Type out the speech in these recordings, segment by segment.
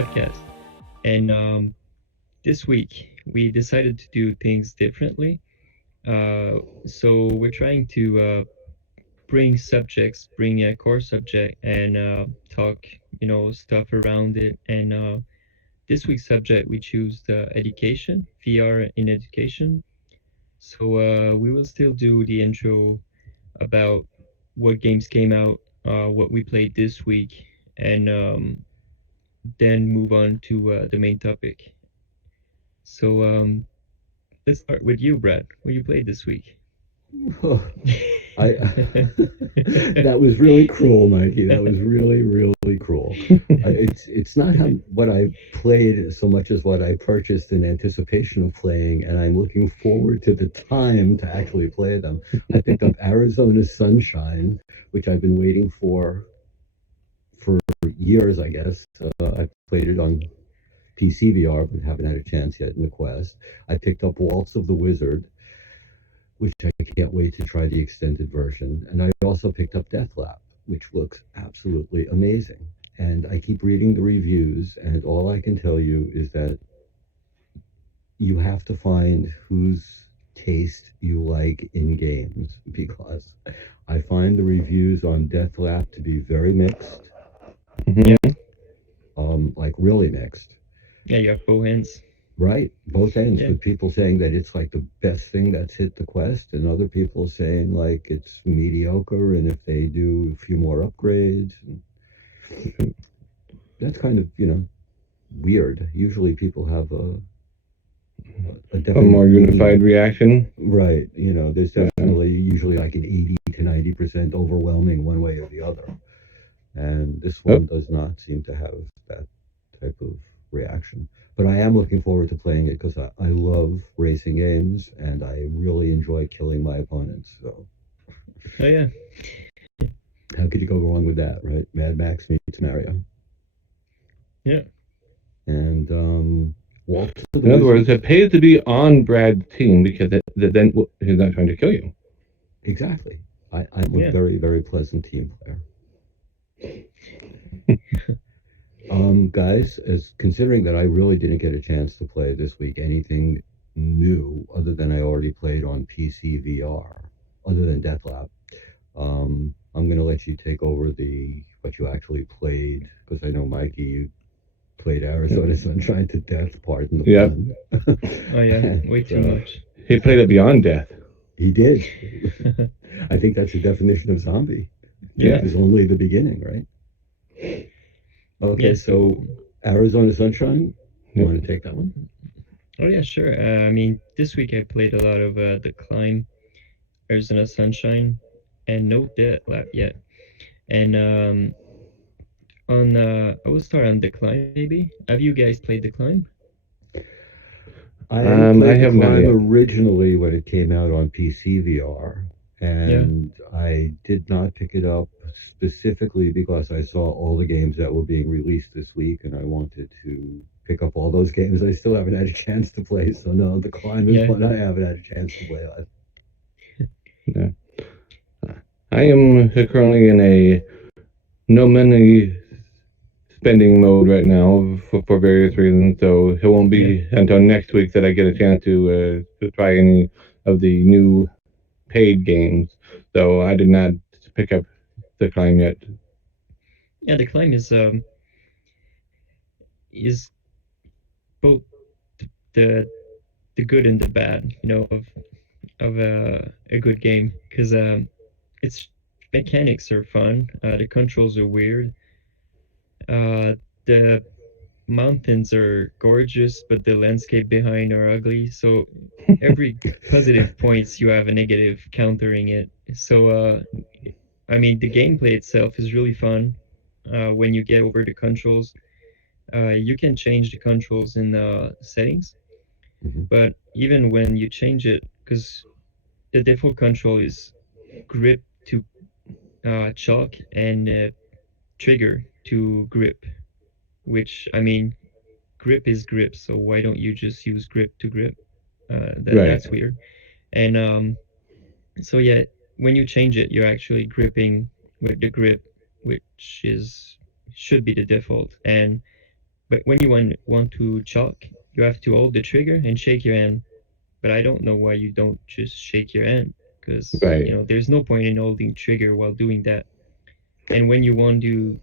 podcast. And this week we decided to do things differently. So we're trying to bring a core subject and talk, stuff around it. And this week's subject we choose the education, VR in education. So we will still do the intro about what games came out, what we played this week, and then move on to the main topic. So let's start with you, Brad. What you played this week? Oh, I that was really cruel, Mikey. That was really, really cruel. It's not what I played so much as what I purchased in anticipation of playing, and I'm looking forward to the time to actually play them. I picked up Arizona Sunshine, which I've been waiting for years, I guess. I played it on PC VR, but haven't had a chance yet in the Quest. I picked up Waltz of the Wizard, which I can't wait to try the extended version. And I also picked up Deathlap, which looks absolutely amazing. And I keep reading the reviews, and all I can tell you is that you have to find whose taste you like in games, because I find the reviews on Deathlap to be very mixed, Yeah, like really mixed. yeah, you have both hands. Right, both ends, Yeah, with people saying that it's like the best thing that's hit the Quest, and other people saying like it's mediocre, and if they do a few more upgrades, and that's kind of weird. Usually people have a A definite more unified reaction. right. There's Yeah. definitely usually like an 80 to 90% overwhelming one way or the other, and this Oh, one does not seem to have that type of reaction. But I am looking forward to playing it because I love racing games and I really enjoy killing my opponents. So oh yeah, how could you go wrong with that, right? Mad Max meets Mario. yeah, And Waltz to the in other words, Wizard. it pays to be on Brad's team because then he's not trying to kill you. Exactly. I'm a yeah. very, very pleasant team player. Guys, as considering that I really didn't get a chance to play this week anything new other than I already played on PC VR, other than Deathlab, I'm gonna let you take over the what you actually played because I know Mikey, you played Arizona Sunshine to death. Pardon the Yep, pun. Oh yeah, way and too much. he played it beyond death. he did. I think that's the definition of zombie. Death Yeah, is only the beginning, right? yeah. Okay, So, so Arizona Sunshine, you Yep. want to take that one? oh yeah, sure. I mean, this week I played a lot of the climb, Arizona Sunshine, and no Death Lab yet. And I will start on the climb maybe. Have you guys played the climb? I I played The have not Climb yet. originally when it came out on PC VR, Yeah, and I did not pick it up specifically because I saw all the games that were being released this week, and I wanted to pick up all those games I still haven't had a chance to play. So no, The Climb is yeah, one I haven't had a chance to play on. Yeah. I am currently in a no money spending mode right now for various reasons. So it won't yeah. be until next week that I get a chance to try any of the new paid games. So I did not pick up the climb yet. Yeah, the climb is both the the good and the bad, of a good game because its mechanics are fun. The controls are weird. The mountains are gorgeous, but the landscape behind are ugly. So every positive points you have a negative countering it. So I mean the gameplay itself is really fun. When you get over the controls, you can change the controls in the settings, Hmm. but even when you change it, because the default control is grip to chalk and trigger to grip, which I mean, grip is grip, so why don't you just use grip to grip? Right. That's weird. And so yeah, when you change it, you're actually gripping with the grip, which is should be the default. And But when you want to chalk, you have to hold the trigger and shake your hand. But I don't know why you don't just shake your hand, because Right. there's no point in holding trigger while doing that. And when you want to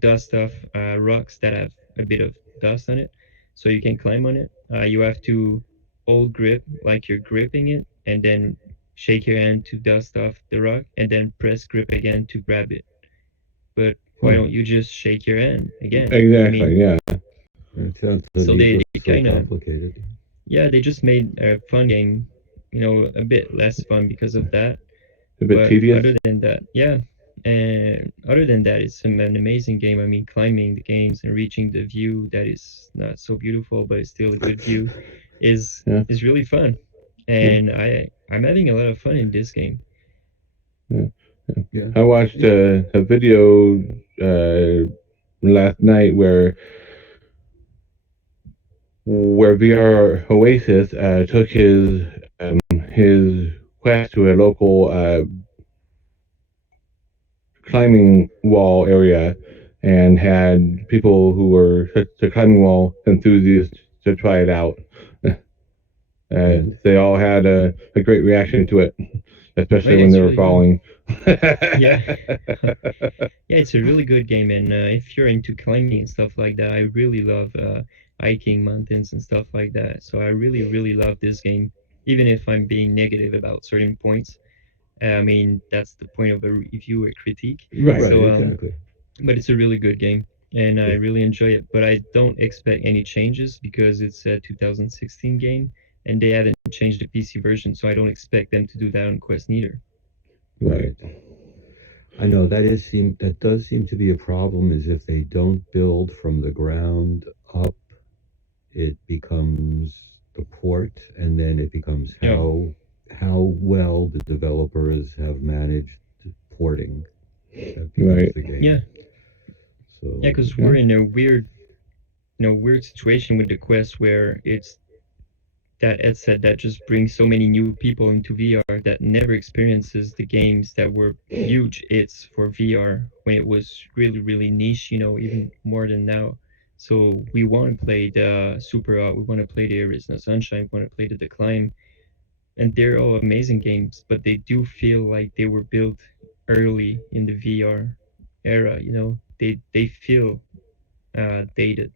dust off rocks that have a bit of dust on it, so you can climb on it, you have to hold grip like you're gripping it, and then shake your hand to dust off the rock, and then press grip again to grab it. But why Huh. don't you just shake your hand again? I Exactly. mean, Yeah. It sounds so they needlessly kind of, complicated. yeah, they just made a fun game, a bit less fun because of that. A bit But tedious. other than that, yeah. And other than that, it's an amazing game. I mean, climbing the games and reaching the view that is not so beautiful, but it's still a good view, is Yeah. is really fun. Yeah. And I'm having a lot of fun in this game. Yeah. Yeah. I watched a video last night where VR Oasis took his quest to a local climbing wall area and had people who were the climbing wall enthusiasts to try it out. And They all had a great reaction to it, Oh especially yeah, when they it's were really good. falling. Yeah. Yeah, it's a really good game. And if you're into climbing and stuff like that, I really love hiking mountains and stuff like that. So I really, really love this game, even if I'm being negative about certain points. I mean, that's the point of a review, a critique. Right. right, So, exactly. but it's a really good game, and I If really enjoy it. But I don't expect any changes because it's a 2016 game, and they haven't changed the PC version, so I don't expect them to do that on Quest neither. Right. right, I know that does seem to be a problem. Is if they don't build from the ground up, it becomes the port, and then it becomes Yeah, how well the developers have managed porting. That becomes Right. the yeah, game. yeah. So Because Yeah. we're in a weird situation with the Quest where it's that headset that just brings so many new people into VR that never experiences the games that were huge hits for VR when it was really, really niche, even more than now. So we want to play the Super we want to play the Arizona Sunshine, we want to play the Decline, and they're all amazing games, but they do feel like they were built early in the VR era. They feel dated.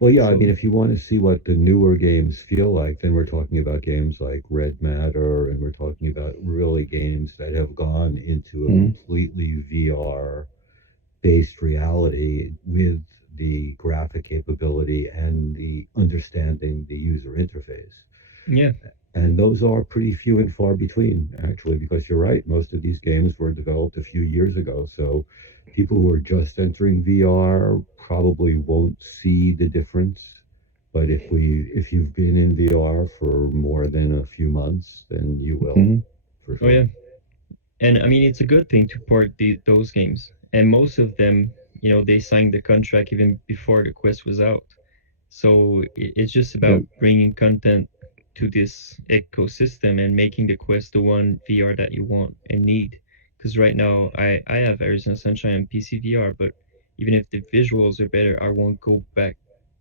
well, yeah. I mean, So if you want to see what the newer games feel like, then we're talking about games like Red Matter, and we're talking about really games that have gone into a Mhm. completely VR based reality with the graphic capability and the understanding the user interface. yeah, And those are pretty few and far between, actually, because you're right. Most of these games were developed a few years ago. So people who are just entering VR probably won't see the difference. But if you've been in VR for more than a few months, then you will, Mhm. for oh yeah. sure. And I mean, it's a good thing to port those games. And most of them, they signed the contract even before the Quest was out. So it's just about Yep. bringing content to this ecosystem and making the Quest the one VR that you want and need. Because right now, I have Arizona Sunshine on PC VR, but even if the visuals are better, I won't go back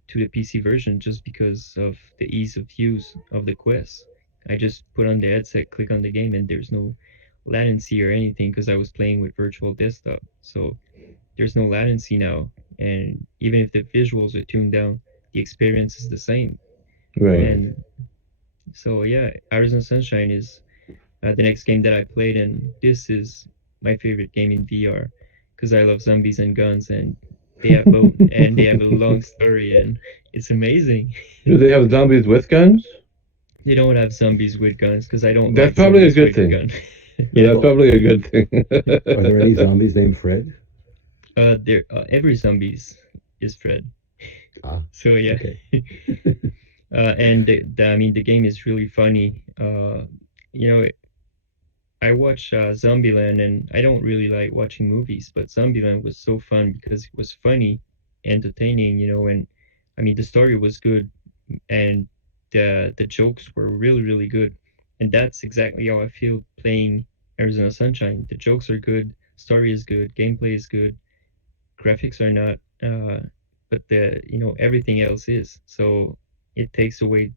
to the PC version just because of the ease of use of the Quest. I just put on the headset, click on the game, and there's no latency or anything because I was playing with virtual desktop. So there's no latency now. And even if the visuals are tuned down, the experience is the same. Right. Right. And so, yeah, Arizona Sunshine is the next game that I played, and this is my favorite game in VR because I love zombies and guns, and they have both, and they have a long story, and it's amazing. Do they have zombies with guns? They don't have zombies with guns because I don't That's like probably a zombies good with thing. gun. Yeah. That's Well, probably a good thing. are there any zombies named Fred? There every zombies is Fred. Ah, So yeah. okay. And I mean the game is really funny. You know, I watch Zombieland, and I don't really like watching movies, but Zombieland was so fun because it was funny, entertaining, and I mean the story was good, and the jokes were really, really good, and that's exactly how I feel playing Arizona Sunshine. The jokes are good, story is good, gameplay is good, graphics are not, but the everything else is. So it takes away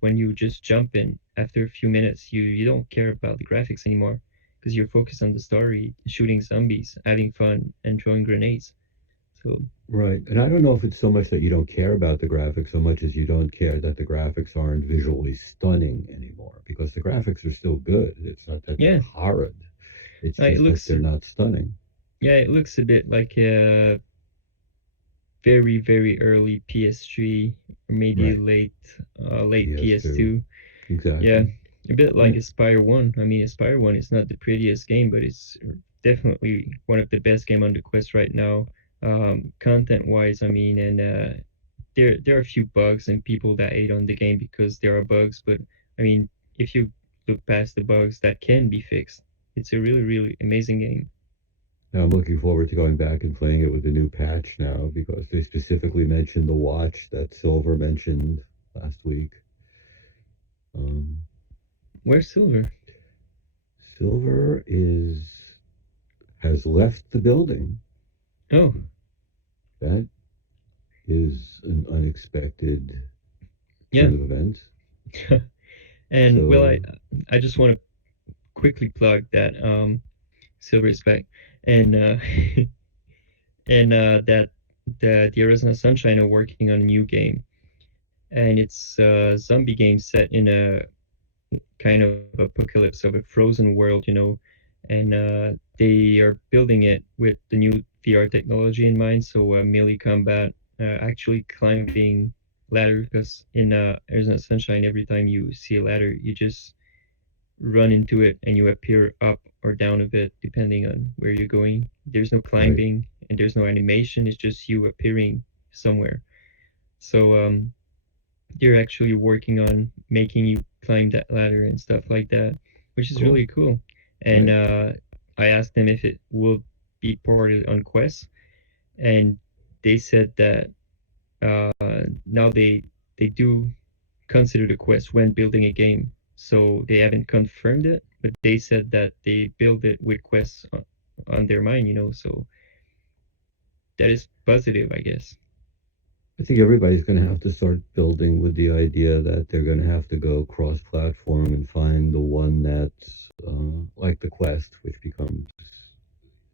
when you just jump in after a few minutes, you don't care about the graphics anymore because you're focused on the story, shooting zombies, having fun, and throwing grenades. So Right. And I don't know if it's so much that you don't care about the graphics so much as you don't care that the graphics aren't visually stunning anymore because the graphics are still good. It's not that they're yeah, horrid. It's it just that looks they're not stunning. yeah, it looks a bit like a very very early PS3 or maybe Right. late PS2. PS2. Yeah, Exactly. a bit like Yeah. Aspire 1. I mean, Aspire 1 is not the prettiest game, but it's definitely one of the best game on the Quest right now. Content wise, I mean, and there are a few bugs and people that hate on the game because there are bugs, but I mean, if you look past the bugs, that can be fixed. It's a really really amazing game. Now I'm looking forward to going back and playing it with the new patch now because they specifically mentioned the watch that Silver mentioned last week. Um, Where's Silver? Silver is has left the building. Oh, That is an unexpected yeah. turn of events. And well, So, I just want to quickly plug that Silver is back, and and the Arizona Sunshine are working on a new game, and it's a zombie game set in a kind of apocalypse of a frozen world. And they are building it with the new VR technology in mind. So melee combat, actually climbing ladder, because in Arizona Sunshine, every time you see a ladder, you just run into it and you appear up or down a bit depending on where you're going. There's no right. climbing and there's no animation. It's just you appearing somewhere. So they're actually working on making you climb that ladder and stuff like that, which is Cool. really cool. And Right. I asked them if it will be ported on Quest, and they said that now they do consider the Quest when building a game. So they haven't confirmed it, but they said that they build it with Quest on their mind. So that is positive, I guess. I think everybody's going to have to start building with the idea that they're going to have to go cross platform and find the one that's like the Quest, which becomes.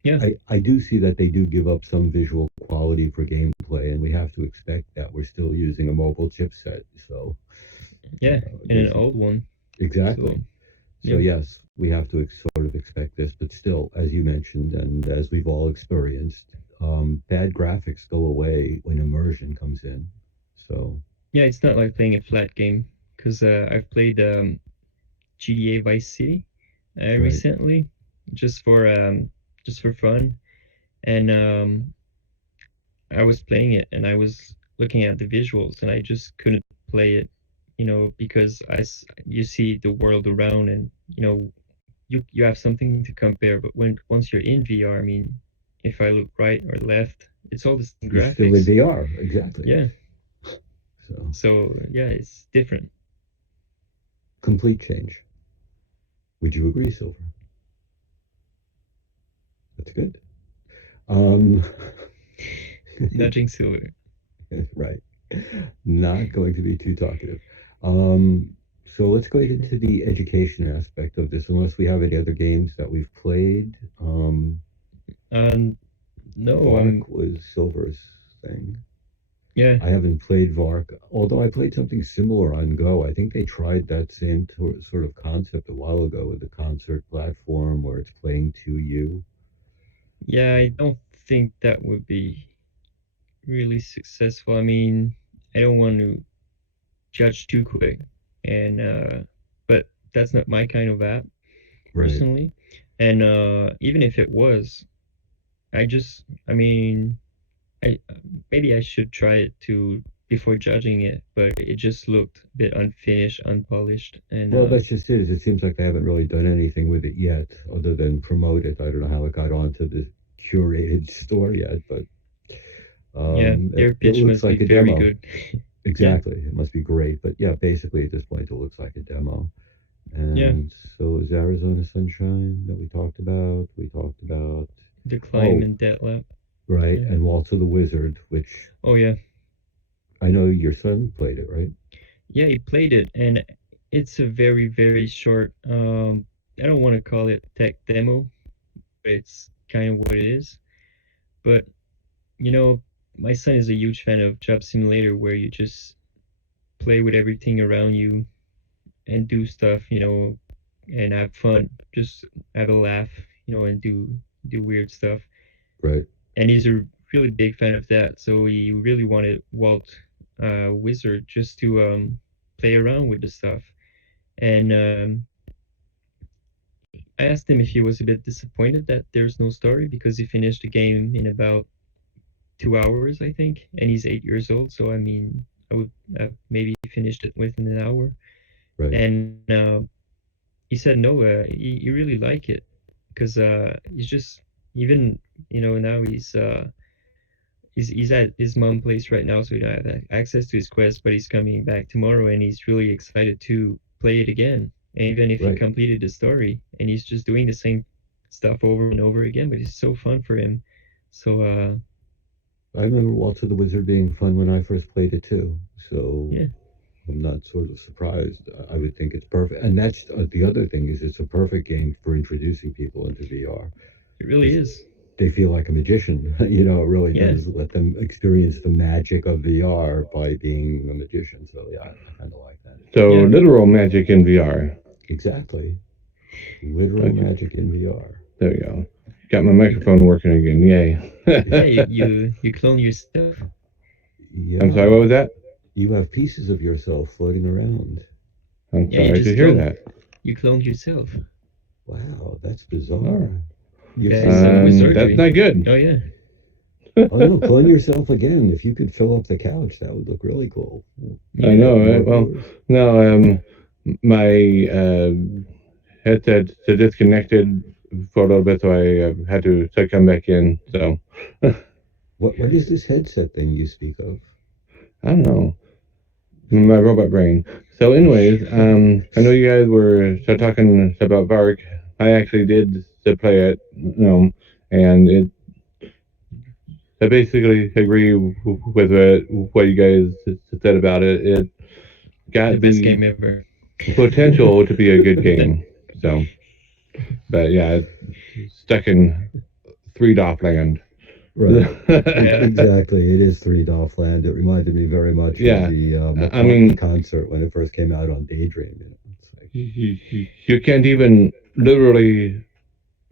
Yeah, I do see that they do give up some visual quality for gameplay, and we have to expect that we're still using a mobile chipset. So yeah, and an there's old one. So exactly. So yeah, yes, we have to sort of expect this, but still, as you mentioned, and as we've all experienced, bad graphics go away when immersion comes in. So yeah, it's not like playing a flat game because I've played GTA Vice City right, recently, just for just for fun, and I was playing it and I was looking at the visuals and I just couldn't play it, because you see the world around and you have something to compare. But once you're in VR, I mean, if I look right or left, it's all the same you're still in graphics. VR, exactly. Yeah, So so yeah, it's different. complete change. Would you agree, Silver? That's good. Um, Nudging Silver. right. Not going to be too talkative. Um, so let's go into the education aspect of this, unless we have any other games that we've played. Um, no, Vark was Silver's thing. yeah, I haven't played Vark, although I played something similar on Go. I think they tried that same sort of concept a while ago with the concert platform where it's playing to you. yeah. I don't think that would be really successful. I mean, I don't want to judge too quick, and but that's not my kind of app Right. personally. And even if it was, I mean, I maybe I should try it to before judging it, but it just looked a bit unfinished, unpolished, and Well, that's just it. Is it seems like they haven't really done anything with it yet, other than promote it. I don't know how it got onto the curated store yet, but yeah, their it pitch looks must be like a very demo. good. Yeah, Exactly. It must be great. But yeah, basically at this point, it looks like a demo. yeah, And so is Arizona Sunshine that we talked about. We talked about. the climb Oh, and dead lap. right? Yeah. And Walter the Wizard, which Oh yeah. I know your son played it, right? Yeah, he played it, and it's a very, very short. I don't want to call it tech demo. It's kind of what it is. But you know, my son is a huge fan of Job Simulator, where you just play with everything around you and do stuff, and have fun. Just have a laugh, and do weird stuff. Right, And he's a really big fan of that. So he really wanted Walt Wizard just to play around with the stuff. And I asked him if he was a bit disappointed that there's no story because he finished the game in about 2 hours, I think, and he's 8 years old. So I mean, I would have maybe finished it within an hour. right. And he said no, he really like it because he's just even now he's at his mom place right now, so he don't have access to his quest, but he's coming back tomorrow, and he's really excited to play it again. And even if he Right. completed the story, and he's just doing the same stuff over and over again, but it's so fun for him. So I remember Walter the Wizard being fun when I first played it too. So yeah, I'm not sort of surprised. I would think it's perfect. And that's the other thing is it's a perfect game for introducing people into VR it really because is. they feel like a magician. It really Yeah, does let them experience the magic of VR by being a magician. So yeah, I kind of like that. So yeah, literal magic in VR. Exactly. Literal Okay, magic in VR. there we go. Got my microphone working again. Yay. yeah. You clone your stuff. I'm sorry, Yeah. what was that? You have pieces of yourself floating around. I'm Yeah, you sorry to just hear that. you cloned yourself. Wow, that's Oh. bizarre. You're Yeah, his son with saying, That's surgery. not good. Oh yeah, oh no, clone yourself again. If you could fill up the couch, that would look really cool. I yeah. know, More right? Well, viewers. no, my headset disconnected for a little bit, so I had to come back in. So What is this headset thing you speak of? I don't know. My robot brain. So, anyways, I know you guys were talking about Vark. I actually did play it, and I basically agree with what you guys said about it. It The got best the game ever. potential to be a good game. So, but yeah, it's stuck in 3 DOF land. Right. Yeah, Exactly. It is Three Dolph Land. It reminded me very much of Yeah, the I McCartney mean, concert when it first came out on Daydream. It's like, you can't even literally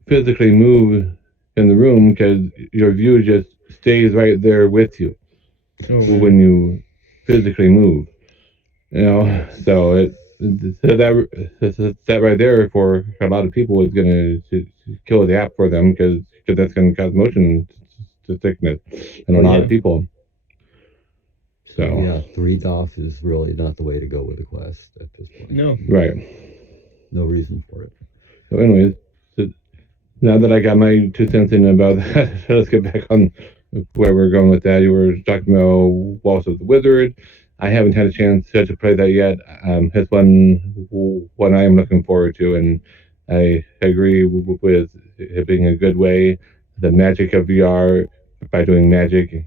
physically move in the room because your view just stays right there with you oh when man. you physically move. So that right there for a lot of people is gonna kill the app for them because that's gonna cause motion sickness in a oh lot yeah. of people. So So yeah, Three Dolph is really not the way to go with a Quest at this point. No. right. No reason for it. So anyways, so now that I got my 2 cents in about that, let's get back on where we're going with that. You were talking about Walls of the Wizard. I haven't had a chance to play that yet. It's one I am looking forward to, and I agree with it being a good way. The magic of VR by doing magic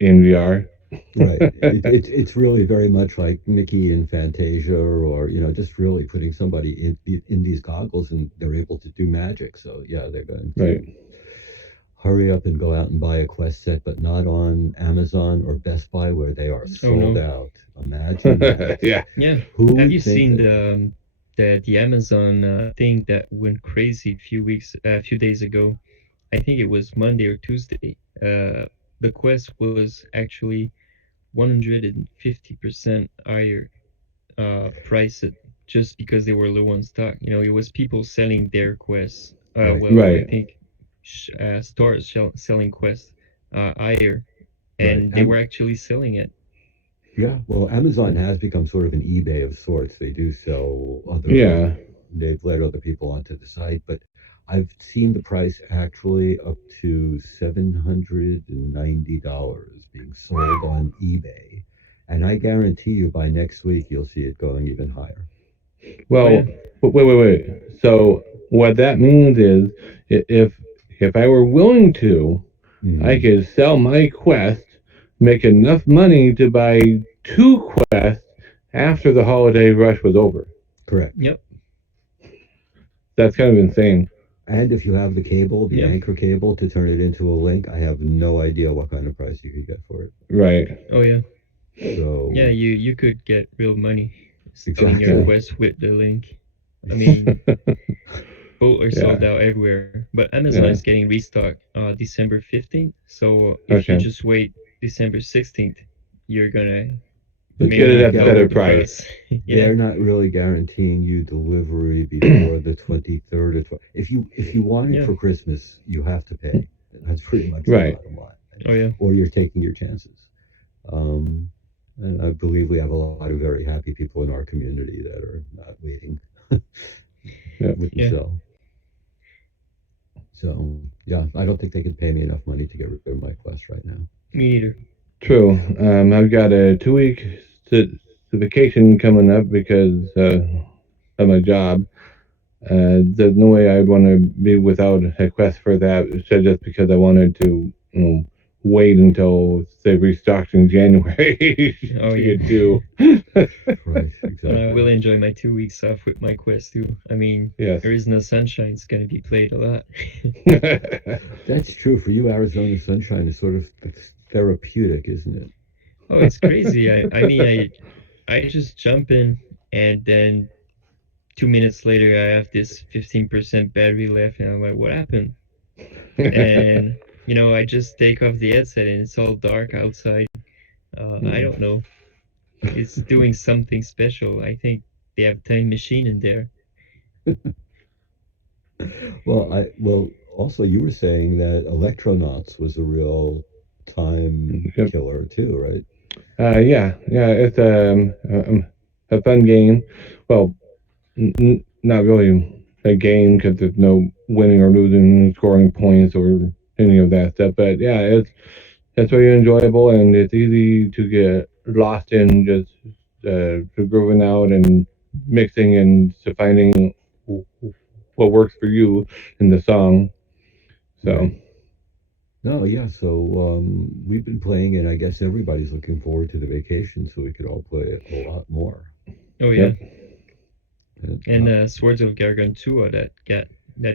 in VR. Right. It's really very much like Mickey in Fantasia, or just really putting somebody in these goggles and they're able to do magic. So yeah, they're going Right. to hurry up and go out and buy a Quest set, but not on Amazon or Best Buy where they are Oh sold no. out. Imagine that. Yeah. Yeah. Who Have would you think seen that? the Amazon thing that went crazy a few days ago? I think it was Monday or Tuesday. The Quest was actually 150% higher price it just because they were low on stock. It was people selling their quests. Right. Well, I Right. think stores selling quests higher, Right. and they were actually selling it. Yeah, well, Amazon has become sort of an eBay of sorts. They do sell Yeah. they've let other people onto the site, but I've seen the price actually up to $790 being sold on eBay. And I guarantee you by next week you'll see it going even higher. Oh Well, yeah, wait. So what that means is, if I were willing to, I Mhm. could sell my Quest, make enough money to buy two Quests after the holiday rush was over. Correct. Yep. That's kind of insane. And if you have the cable, the Yeah. anchor cable, to turn it into a link, I have no idea what kind of price you could get for it. Right. Oh yeah. Yeah. So You could get real money selling your exactly. quest with the link. I mean, both are sold Yeah. out everywhere, but Amazon is Yeah. getting restocked December 15th. So if you Okay. just wait December 16th, you're gonna But Get they're it not at a better double guaranteed. the price. price. Yeah. They're not really guaranteeing you delivery before the 23rd or if you want it Yeah. for Christmas, you have to pay. That's pretty much the Right. bottom line. Oh yeah. Or you're taking your chances. Um, and I believe we have a lot of very happy people in our community that are not waiting Yeah. with the Yeah. sell. So yeah, I don't think they could pay me enough money to get rid of my Quest right now. Me neither. True. I've got a 2 week vacation coming up because of my job. There's no way I'd want to be without a quest for that. So just because I wanted to, wait until they restocked in January Oh to yeah. get two. Right, And I will exactly. enjoy my 2 weeks off with my quest too. I mean, Yes. there is no sunshine. It's gonna be played a lot. That's true for you. Arizona sunshine is sort of therapeutic, isn't it? Oh, it's crazy. I mean, I just jump in, and then 2 minutes later, I have this 15% battery left, and I'm like, what happened? And I just take off the headset, and it's all dark outside. I don't know. It's doing something special. I think they have a time machine in there. Well, also you were saying that Electronauts was a real time Yep. killer too, right? Yeah. It's a fun game. Well, not really a game because there's no winning or losing, scoring points or any of that stuff. But yeah, it's very enjoyable and it's easy to get lost in just to grooving out and mixing and to finding what works for you in the song. So Right. No, yeah. So we've been playing, and I guess everybody's looking forward to the vacation, so we could all play it a lot more. Oh yeah, yep, And, and Swords of Gargantua that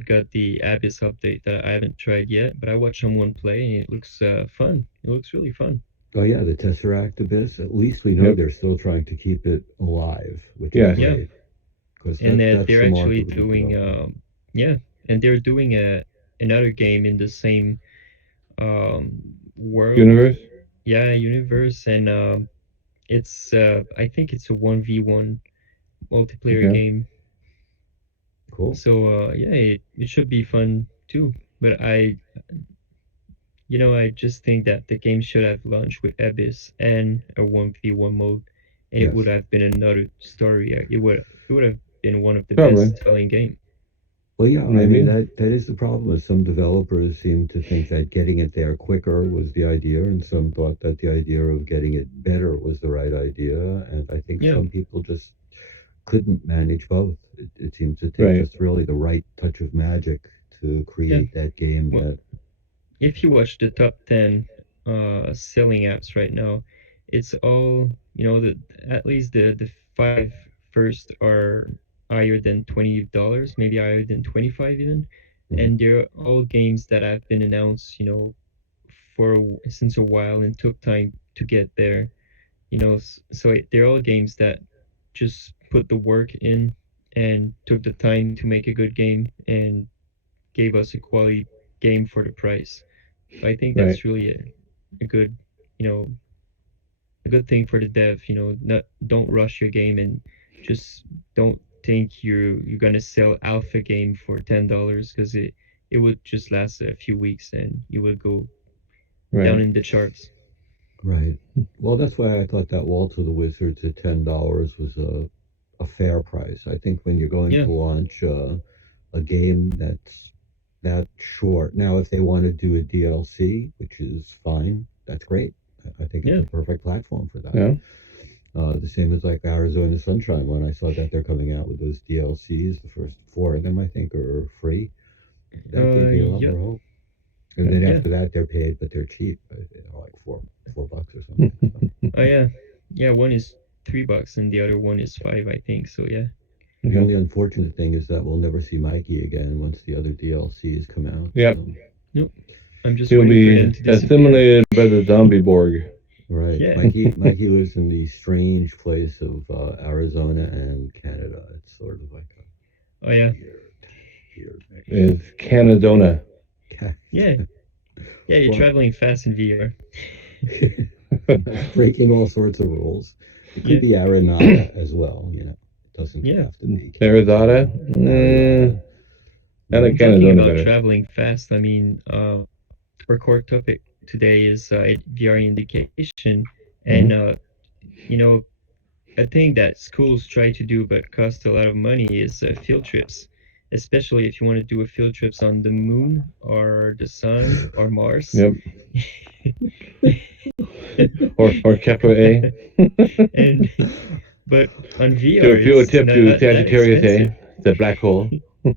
got the Abyss update that I haven't tried yet, but I watched someone play and it looks fun. It looks really fun. oh yeah, the Tesseract Abyss. At least we know yep, they're still trying to keep it alive, which is yes, Yeah, great because and that's they're the market actually we need to doing go for. yeah, and they're doing another game in the same world, universe. yeah, universe, and it's I think it's a 1v1 multiplayer Okay, game. Cool. So yeah, it should be fun too. But I just think that the game should have launched with Abyss and a 1v1 mode, and it would Yes. have been another story. It would have been one of the probably best selling game. Well, yeah, I mean maybe. that is the problem. Is some developers seem to think that getting it there quicker was the idea, and some thought that the idea of getting it better was the right idea. And I think Yeah, some people just couldn't manage both. It seems to take Right. just really the right touch of magic to yeah. create that game Well, that. if you watch the top 10 selling apps right now, it's all the at least the five first are higher than $20, maybe higher than 25 even, Mhm. and they're all games that have been announced since a while and took time to get there. So they're all games that just put the work in and took the time to make a good game and gave us a quality game for the price. So I think Right. that's really a good, you know, a good thing for the dev. Not don't rush your game and just don't think you're gonna sell alpha game for $10 because it would just last a few weeks and you will go down Right. in the charts. Right. Well, that's why I thought that Waltz of the Wizards at $10 was a fair price. I think when you're going Yeah, to launch a game that's that short. Now, if they want to do a DLC, which is fine, that's great. I think it's yeah, a perfect platform for that. Yeah. The same as like Arizona Sunshine. When I saw that they're coming out with those DLCs, the first four of them I think are free. That gave me a lot yep. more hope. And then Yeah. after that, they're paid, but they're cheap. They're like $4 or something. So, Oh yeah. Yeah, one is $3 and the other one is five, I think. So yeah. the Okay. only unfortunate thing is that we'll never see Mikey again once the other DLCs come out. Yep. So, Nope. I'm just He'll waiting for them be to disappear. assimilated by the zombie Borg. right, Yeah. Mikey lives in the strange place of Arizona and Canada. It's sort of like Oh yeah. a weird mix. It's Canadona. Yeah. Yeah, you're Well, traveling fast in VR. breaking all sorts of rules. It Yeah. could be Arenada as well. It doesn't Yeah. have to be Arizona? Arenada. I like Talking Canadona about better. traveling fast, I mean, our core topic today is VR indication, and you know, a thing that schools try to do but cost a lot of money is field trips, especially if you want to do a field trips on the moon or the sun or Mars. Yep. Or Kepler A. And but on To VR, a field it's tip to not that Sagittarius expensive. A, the black hole.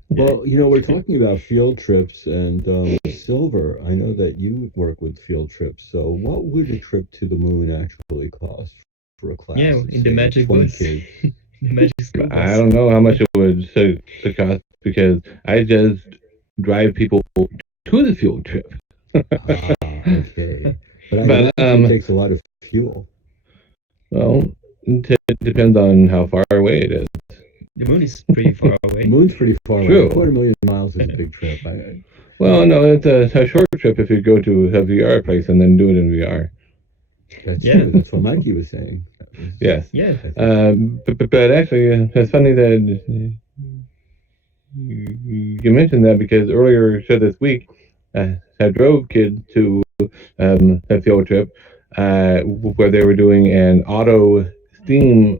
Well, we're talking about field trips and Silver. I know that you work with field trips. So, what would a trip to the moon actually cost for a class Yeah, of, in the say, magic 20 bus, kids? the magic school I bus. don't know how much it would to cost because I just drive people to the field trip. Ah, okay. But I But imagine it takes a lot of fuel. well, it depends on how far away it is. The moon is pretty far The away. moon's pretty far away. True. A quarter million miles is a big trip. Well, no, it's a short trip if you go to a VR place and then do it in VR. That's Yeah. true. That's what Mikey was saying. Yes. Yeah. But actually, it's funny that you mentioned that because earlier so this week, I drove kids to a field trip where they were doing an auto steam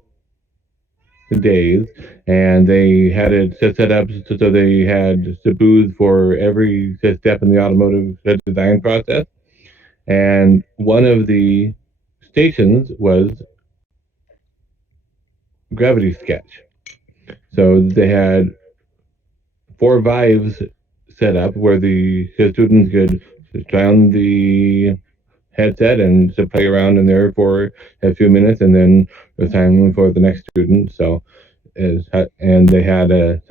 days, and they had it set up so they had the booth for every step in the automotive design process. And one of the stations was gravity sketch. So they had 4 vives set up where the students could try on the headset and to play around in there for a few minutes, and then it was time for the next student. So, and they had a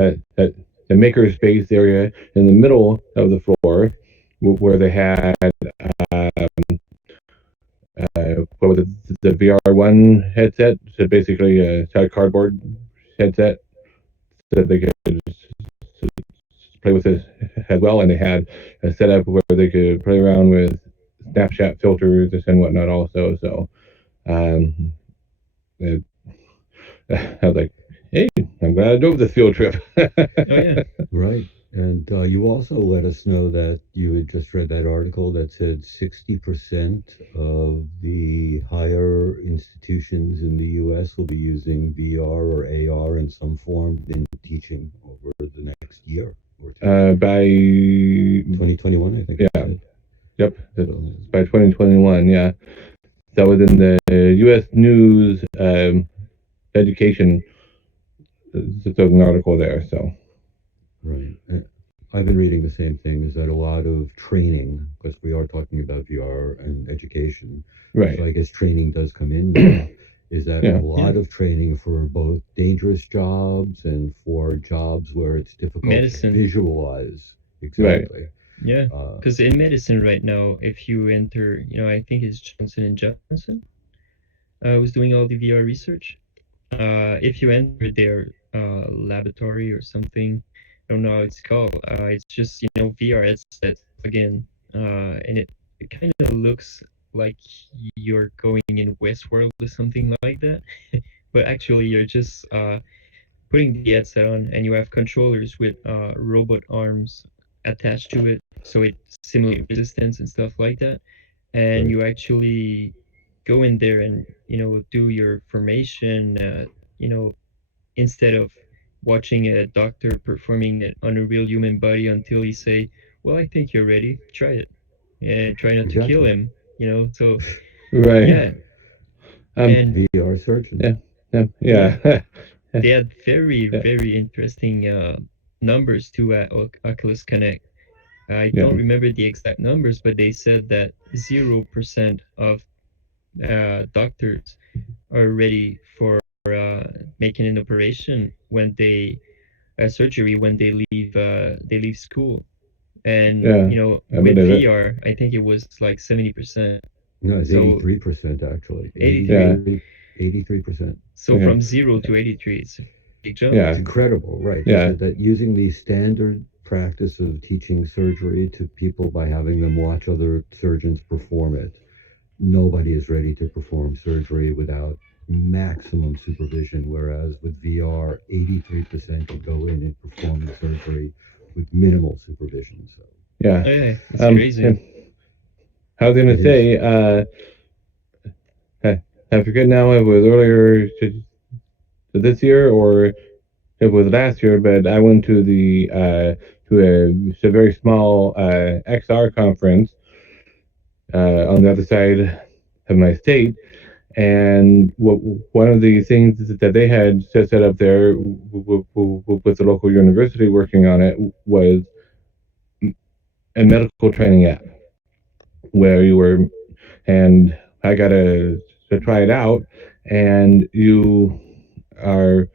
maker space area in the middle of the floor where they had what was it, the VR1 headset, so basically a cardboard headset that they could play with it as well, and they had a setup where they could play around with Snapchat filters and whatnot also. So it, I was like, hey, I'm glad I drove this field trip. Oh yeah. Right. And you also let us know that you had just read that article that said 60% of the higher institutions in the US will be using VR or AR in some form in teaching over the next year or two. By 2021, I think. Yeah. Yep, So, by 2021, yeah. That was in the U.S. News Education. There's an article there, so. right. I've been reading the same thing, is that a lot of training, because we are talking about VR and education, Right. so I guess training does come in now, is that Yeah. a lot of training for both dangerous jobs and for jobs where it's difficult Medicine. to visualize. Exactly. Yeah. Because in medicine right now, if you enter, I think it's Johnson and Johnson, who's doing all the VR research. If you enter their laboratory or something, I don't know how it's called. It's just VR headset again, and it kind of looks like you're going in Westworld or something like that, but actually you're just putting the headset on, and you have controllers with robot arms attached to it, so it simulates resistance and stuff like that. And Right. you actually go in there and do your formation, instead of watching a doctor performing it on a real human body until he say, "Well, I think you're ready. Try it, and try not to kill Exactly. him." So Right. yeah, and VR surgeon. Yeah. they had very Yeah. very interesting numbers to Oculus Connect. I Yeah. don't remember the exact numbers, but they said that 0% of doctors are ready for making an operation when they surgery when they leave school. And Yeah. I with believe it. VR, I think it was like 70%. No, it's So 83% actually. 83. Yeah. 83%. So Okay. from 0 to 83, it's a big jump. It's Yeah. incredible, right? Yeah. That using the standard practice of teaching surgery to people by having them watch other surgeons perform it, nobody is ready to perform surgery without maximum supervision, whereas with VR, 83% can go in and perform the surgery with minimal supervision. So Yeah. Oh yeah, it's crazy. And I was gonna it is. say, I forget now if it was earlier to this year or it was last year, but I went to the to a very small XR conference on the other side of my state, and one of the things that they had set up there with the local university working on it was a medical training app where you were, and I got to try it out, and you are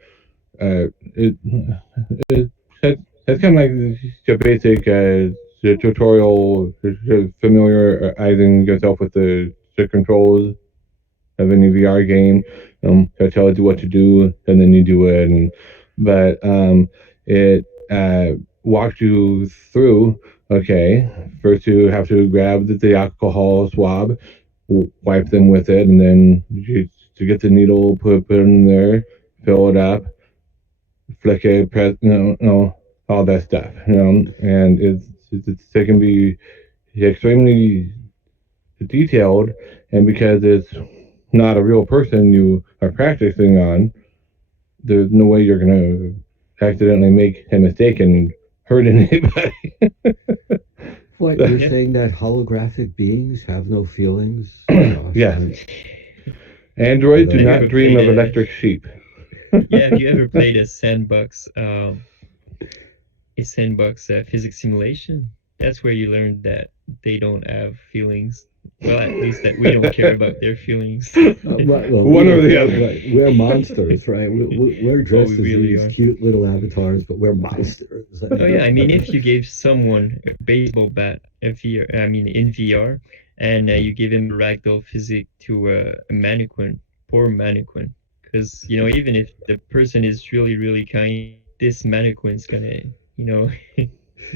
it, it's kind of like your basic tutorial, familiarizing yourself with the controls of any VR game. It tells you what to do, and then you do it. But it walks you through. Okay, first you have to grab the alcohol swab, wipe them with it, and then you to get the needle, put it in there, fill it up, flick it, press, all that stuff, and it can be extremely detailed, and because it's not a real person you are practicing on, there's no way you're gonna accidentally make a mistake and hurt anybody. What, So, you're Yeah. saying that holographic beings have no feelings, Josh? yes, I androids do don't Have you not ever know. dream played of a electric sheep. Yeah, have you ever played a sandbox physics simulation? That's where you learn that they don't have feelings. Well, at least that we don't care about their feelings. Well, we One or don't. the other. Right, we're monsters, right? We're Oh, we dressed as really these are. cute little avatars, but we're monsters. Oh yeah, I mean, if you gave someone a baseball bat, I mean, in VR, and you give him a ragdoll physics to a mannequin, poor mannequin, because even if the person is really really kind, this mannequin's gonna, you know,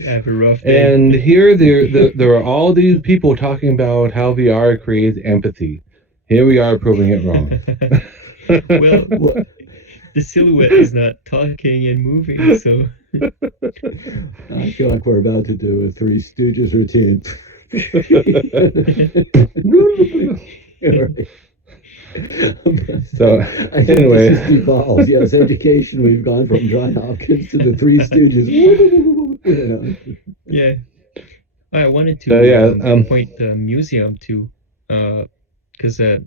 have a rough day. And here there are all these people talking about how VR creates empathy. Here we are proving it wrong. Well, Well, the silhouette is not talking and moving, so I feel like we're about to do a Three Stooges routine. Right. So I think this has anyway, devolved. Yes, education. We've gone from John Hopkins to the Three Stooges. yeah. I wanted so to yeah, point the museum too, because I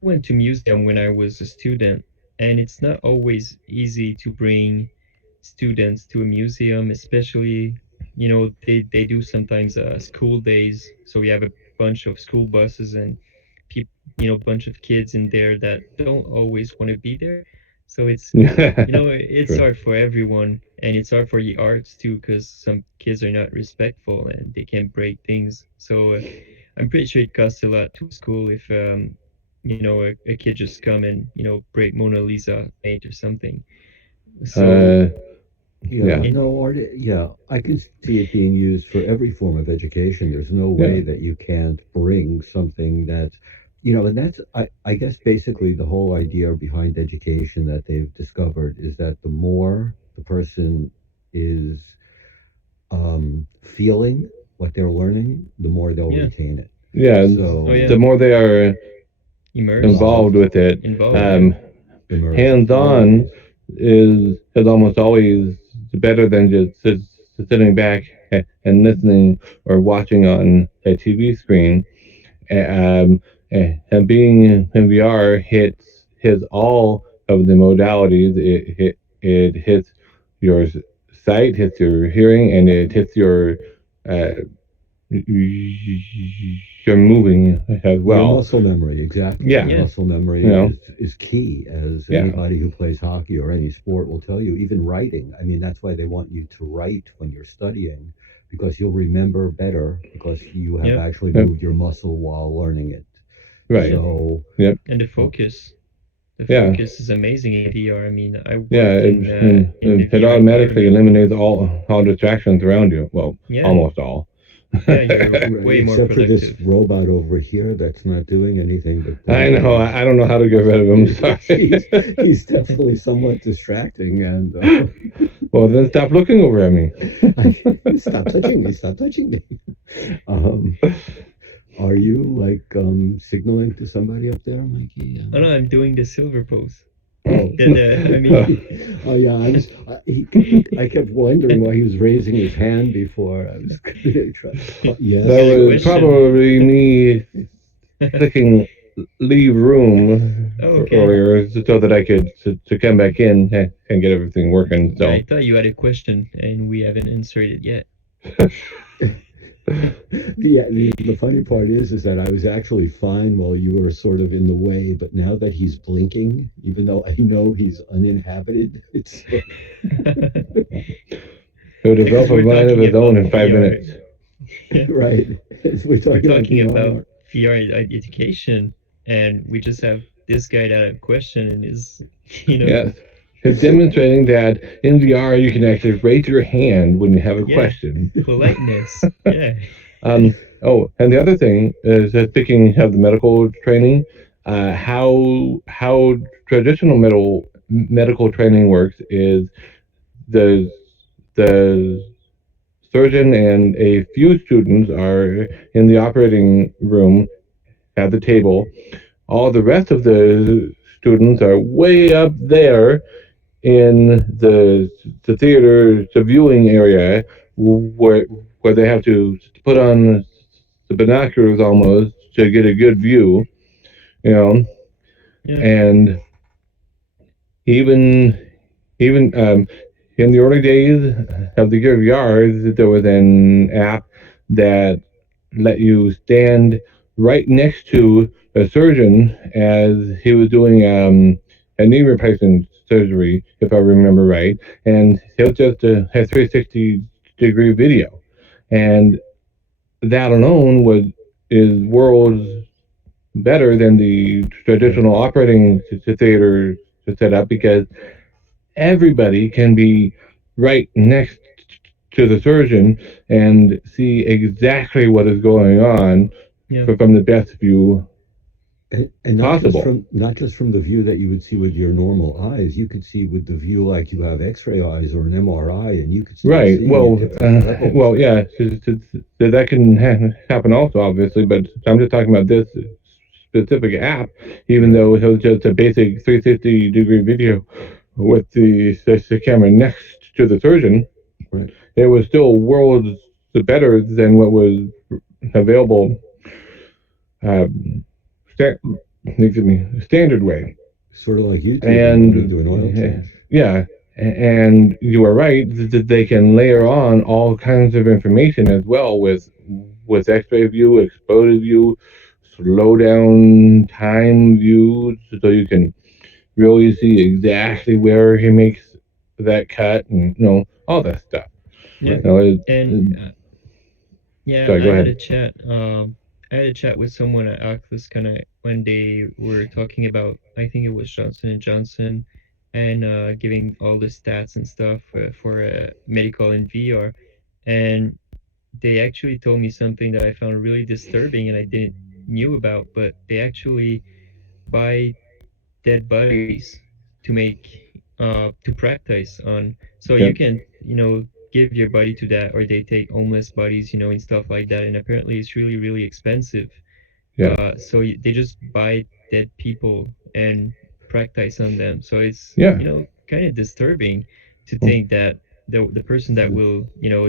went to museum when I was a student, and it's not always easy to bring students to a museum, especially they do sometimes school days, so we have a bunch of school buses and people, bunch of kids in there that don't always want to be there. So it's true. hard for everyone, and it's hard for the arts too, because some kids are not respectful and they can break things. So I'm pretty sure it costs a lot to a school if a kid just come and break Mona Lisa paint or something. So Uh, Yeah, yeah, in no, art. Yeah, I can see it being used for every form of education. There's no yeah, way that you can't bring something that, and that's, I guess, basically the whole idea behind education that they've discovered is that the more the person is feeling what they're learning, the more they'll yeah. retain it. yeah. Oh So yeah. The more they are Immersed, involved involved, with it, involved. Yeah. um, immersed, hands-on always. is almost always better than just sitting back and listening or watching on a TV screen. Um, and being in VR hits all of the modalities. It hits your sight, hits your hearing, and it hits your uh, you're moving as Your well. muscle memory, exactly. Yeah, Your Yeah, muscle memory you know, is key, as yeah, anybody who plays hockey or any sport will tell you. Even writing. I mean, that's why they want you to write when you're studying, because you'll remember better because you have yeah, actually yep, moved your muscle while learning it. right, yeah. So, yep, And uh, the yeah, focus is amazing in VR. I mean, I yeah, worked in the it VR automatically environment. eliminates all distractions around you. Well, Yeah, almost all. yeah, you're right, way more except for this productive. robot over here that's not doing anything but I know. blinking. I don't know how to get rid of him. he's Sorry. he's definitely somewhat distracting, and Well, then stop looking over at me. stop touching me, stop touching me. Um, are you like signaling to somebody up there, Mikey? Oh no, I'm doing the silver pose. Oh, I mean, oh yeah. I kept wondering why he was raising his hand before. I was gonna try. you That got Yes. a was question? probably me clicking leave room Okay. earlier so that I could to come back in and get everything working. Yeah, So I thought you had a question and we haven't answered it yet. The funny part is that I was actually fine while you were sort of in the way, but now that he's blinking, even though I know he's uninhabited, it's he'll Because develop a we're mind of talking his own about in five VR. minutes. right. We're We're talking about talking VR. about VR education, and we just have this guy that had a question and is, you know, Yes. It's demonstrating that in VR you can actually raise your hand when you have a yeah, question. politeness. Yeah, Oh, and the other thing is that speaking of the medical training, how traditional medical training works is the the surgeon and a few students are in the operating room at the table. All the rest of the students are way up there in the theater, the viewing area, where they have to put on the binoculars almost to get a good view, you know. yeah, And even even in the early days of the Gear VR, there was an app that let you stand right next to a surgeon as he was doing a knee replacement surgery, if I remember right, and it was just a 360-degree video, and that alone was is worlds better than the Right. traditional operating theater set up because everybody can be right next to the surgeon and see exactly what is going on yeah, from the best view And possible. not just from the view that you would see with your normal eyes, you could see with the view like you have X-ray eyes or an MRI, and you could start Right. seeing at different levels. Yeah. That can happen also, obviously. But I'm just talking about this specific app. Even Right. though it was just a basic 360-degree video with the camera next to the surgeon, Right. it was still worlds better than what was available. Sta- Excuse me, standard way. Sort of like YouTube now when they And do an oil change. yeah, and you are right that they can layer on all kinds of information as well with X-ray view, exposed view, slow down time view, so you can really see exactly where he makes that cut and all that stuff. yeah. Right. You know, And yeah, sorry, go ahead. I had a chat with someone at Oculus kind of when they were talking about, I think it was Johnson and Johnson, and giving all the stats and stuff for medical and VR, and they actually told me something that I found really disturbing and I didn't knew about, but they actually buy dead bodies to make to practice on. So you Yep. can, give your body to that, or they take homeless bodies, and stuff like that. And apparently it's really, really expensive. Yeah. So they just buy dead people and practice on them. So it's, Yeah. kind of disturbing to Well, think that the person that will,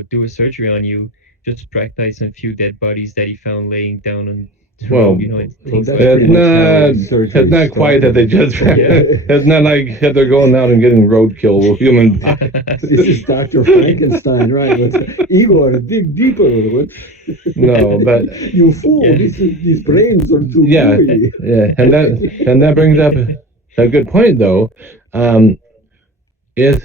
do a surgery on you just practice on few dead bodies that he found laying down on through, Well, things that's like it's pretty that. much how not surgery not quite that they started. just Yeah. it's not like that they're going out and getting roadkill human This is Dr. Frankenstein, right? Let's Igor, dig deeper. Let's no, but you fool, Yeah. these brains are too yeah, gooey. yeah, and that brings up a good point though. Um, it's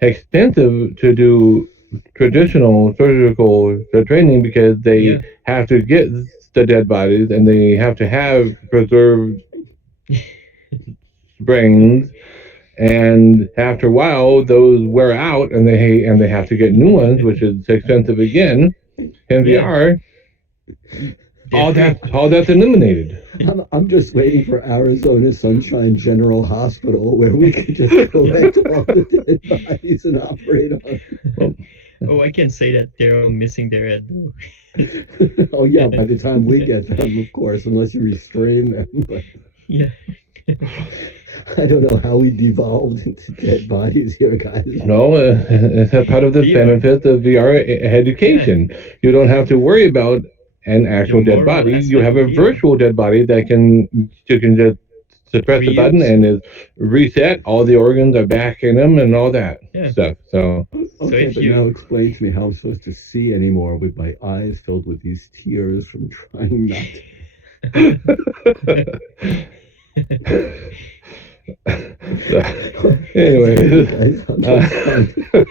expensive to do traditional surgical training because they Yeah. have to get the dead bodies and they have to have preserved brains, and after a while those wear out and they have to get new ones, which is expensive again. In Yeah. VR, They're free. all that's eliminated. I'm just waiting for Arizona Sunshine General Hospital where we could just collect all the dead bodies and operate on Well, Oh, I can say that they're all missing their head though. them. Oh yeah, by the time we get them, of course, unless you restrain them. But Yeah. I don't know how we devolved into dead bodies here, guys. no, it's a part of the VR. benefit of VR Yeah. education. You don't have to worry about an The actual dead moral body. You aspect have of a VR. virtual dead body that you can just press the button Reuse. and is reset. All the organs are back in them and all that Yeah. stuff. So So Okay, if but now you explain to me how I'm supposed to see anymore with my eyes filled with these tears from trying not so, Sorry, anyway, guys, I'm just trying uh,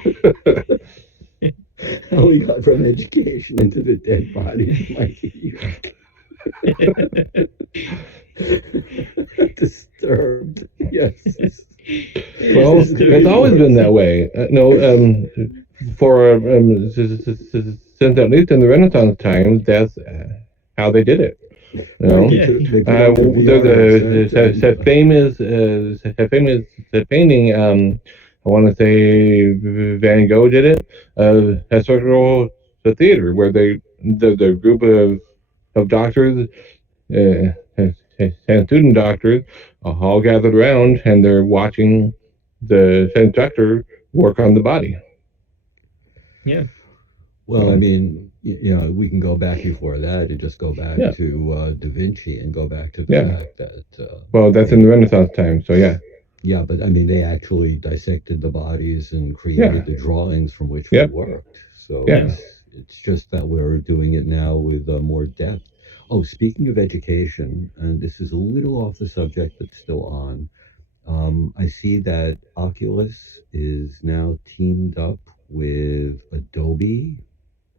how we got from education into the dead bodies might be disturbed. Yes. well, This is it's getting always been worse. that way. No, for since at least in the Renaissance times, that's how they did it. You Right, know, Yeah. they put on the there's VR headset a and famous painting. I want to say Van Gogh did it. Historical the theater where the group of doctors uh, and student doctors all gathered around and they're watching the instructor work on the body. Yeah. well, I So mean, we can go back before that and just go back yeah, to Da Vinci and go back to the yeah. fact that Well, that's in they the Renaissance time. So yeah, yeah, but I mean, they actually dissected the bodies and yeah, created the drawings from which we yep, worked. So yeah. Yeah. it's just that we're doing it now with more depth. Oh, speaking of education, and this is a little off the subject, but still on. I see that Oculus is now teamed up with Adobe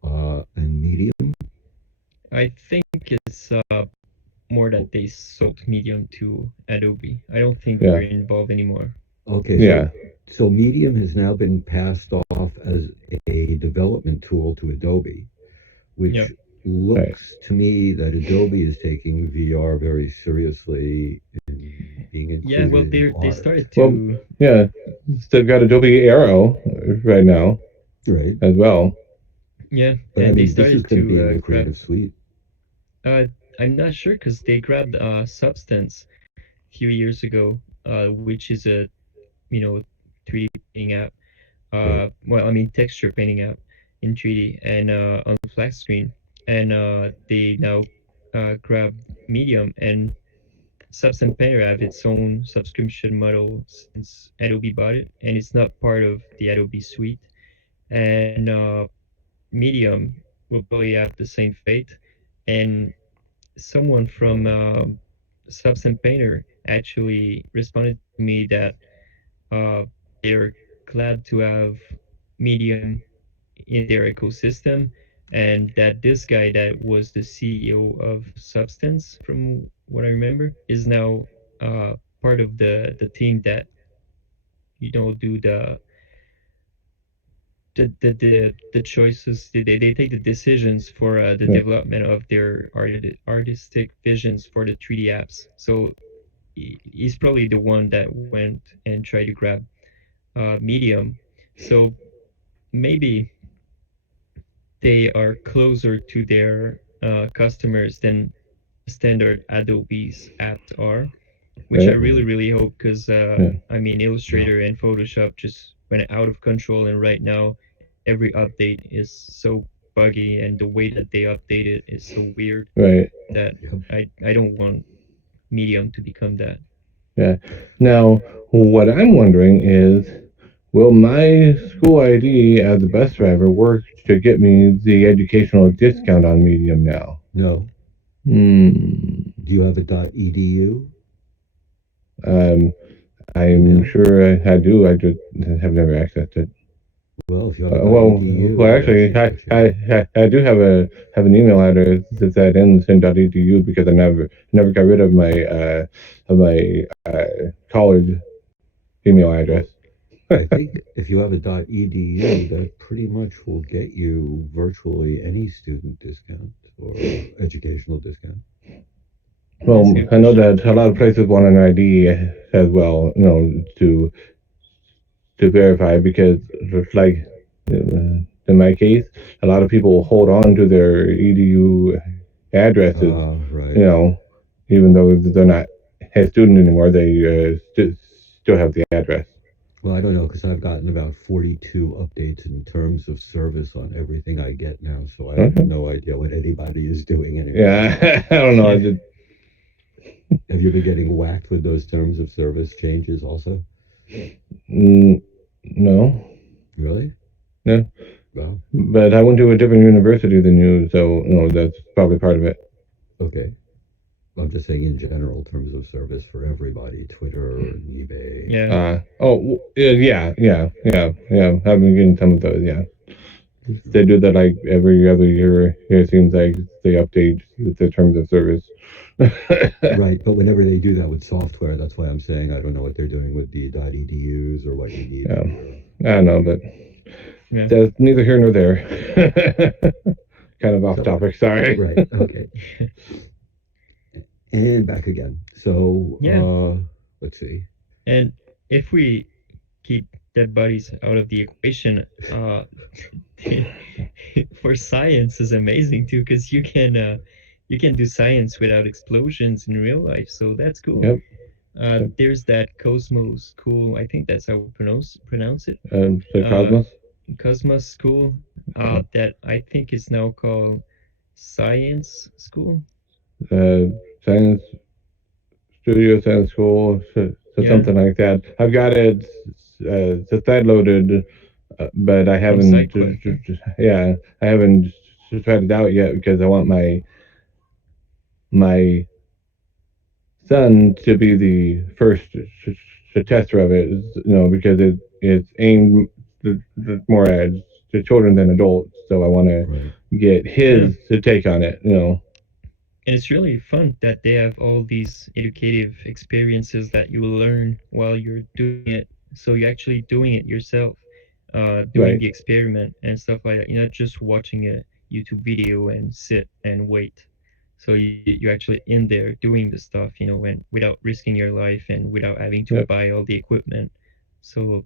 and Medium. I think it's more that they sold Medium to Adobe. I don't think they're Yeah, involved anymore. Okay, yeah, so Medium has now been passed off as a development tool to Adobe, Yep. which right. looks to me that Adobe is taking VR very seriously in being Yeah, well included in they art, started Well, to yeah, they've got Adobe Aero right now right? as well. yeah, But I and they mean, this is started going to be in to the grab Creative Suite. I'm not sure because they grabbed Substance a few years ago, which is a 3D painting app. Right. Well, I mean texture painting app in 3D and on flat screen, and they now grab Medium and Substance Painter have its own subscription model since Adobe bought it, and it's not part of the Adobe suite. And Medium will probably have the same fate. And someone from Substance Painter actually responded to me that they're glad to have Medium in their ecosystem, and that this guy that was the CEO of Substance, from what I remember, is now part of the team that do the choices. They take the decisions for the Yeah. development of their artistic visions for the 3D apps. So he's probably the one that went and tried to grab Medium. So maybe they are closer to their customers than standard Adobe's apps are, which I Right. really, Right. really hope because Yeah. I mean, Yeah. Illustrator and Photoshop just went out of control, and right now every update is so buggy, and the way that they update it is so weird Right. that Yep. I don't want Medium to become that. Yeah. Now, what I'm wondering is, will my school ID as a bus driver work to get me the educational discount on Medium now? No. Hmm. Do you have a .edu Um, I'm email? sure I do. I just have never accessed it. Well, if you have a Well, .edu, that actually, should get you. I do have an email address that ends in .edu because I never got rid of my college email address. I think if you have a .edu, that pretty much will get you virtually any student discount or educational discount. That's a Well, good I know question. that a lot of places want an ID as well, to verify because it's like in my case, a lot of people hold on to their edu addresses, you Right. know, even though they're not a student anymore, they still have the address. Well, I don't know because I've gotten about 42 updates in terms of service on everything I get now, so I have Okay. no idea what anybody is doing anymore. Yeah, I don't know. I Yeah. just Have you been getting whacked with those terms of service changes also? no, Really? no. Well, But I went to a different university than you, so that's probably part of it. okay. I'm just saying in general terms of service for everybody, Twitter and eBay. Yeah. Yeah. I've been getting some of those. Yeah, they do that like every other year. It seems like they update the terms of service. Right, but whenever they do that with software, that's why I'm saying I don't know what they're doing with the .edus or what you need Yeah, for your. I don't know, but Yeah. that's neither here nor there. Kind of off So, topic. Sorry. right, okay. And back again. So, Yeah. let's see. And if we keep dead bodies out of the equation, for science is amazing too, because you can do science without explosions in real life, so that's cool. Yep. There's that Cosmos School, I think that's how we pronounce it. The Uh, Cosmos. Cosmos School, that I think is now called Science School. Science Studio, Science School, so Yeah, something like that. I've got it side loaded, but I from haven't. SideQuest. Huh? Yeah, I haven't tried it out yet because I want my son to be the first tester of it. Because it's aimed more at the children than adults. So I want to Right. get Yeah. his to take on it. And it's really fun that they have all these educative experiences that you learn while you're doing it. So you're actually doing it yourself, doing Right. the experiment and stuff like that. You're not just watching a YouTube video and sit and wait. So you're actually in there doing the stuff, and without risking your life and without having to Yep. buy all the equipment. So